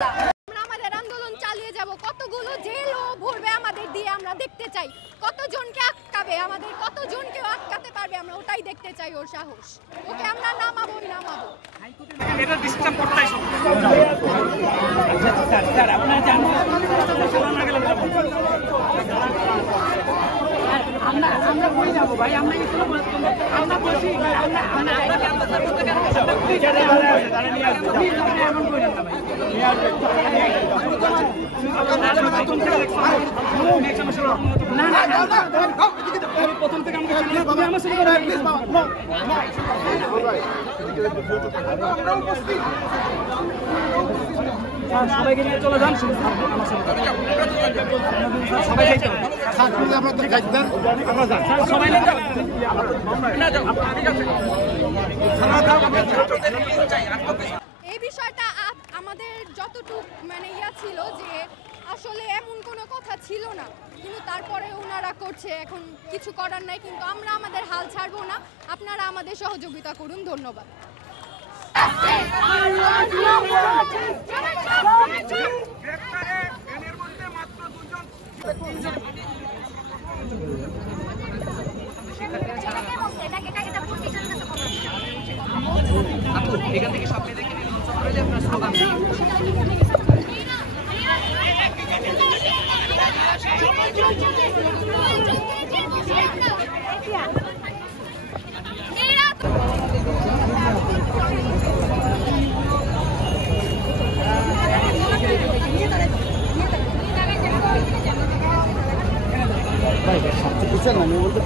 আমরা আমাদের আন্দোলন চালিয়ে যাব, কতগুলো জেলও ভরবে আমাদের দিয়ে আমরা দেখতে চাই, কতজনকে আটকাবে আমাদের, কতজনকে আটকাতে পারবে আমরা ওটাই দেখতে চাই। ওর সাহস, ওকে আমরা নামাবোই নামাবো। এটা ডিস্টার্ব করতেই স্যার আপনারা জানেন আমরা কই যাব ভাই, আমরা কিছু আমরা বসি আমরা এমন কই না ভাই প্রথম থেকে আমার সাথে সবাইকে নিয়ে চলে যান, সবাই এই বিষয়টা আমাদের যতটুকু মানে ছিল যে আসলে এমন কোনো কথা ছিল না, কিন্তু তারপরে ওনারা করছে, এখন কিছু করার নাই, কিন্তু আমরা আমাদের হাল ছাড়বো না। আপনারা আমাদের সহযোগিতা করুন। ধন্যবাদ। এখান থেকে সব মেয়েদেরকে আপনার স্লোগান সবচেয়ে কিছু না বলতে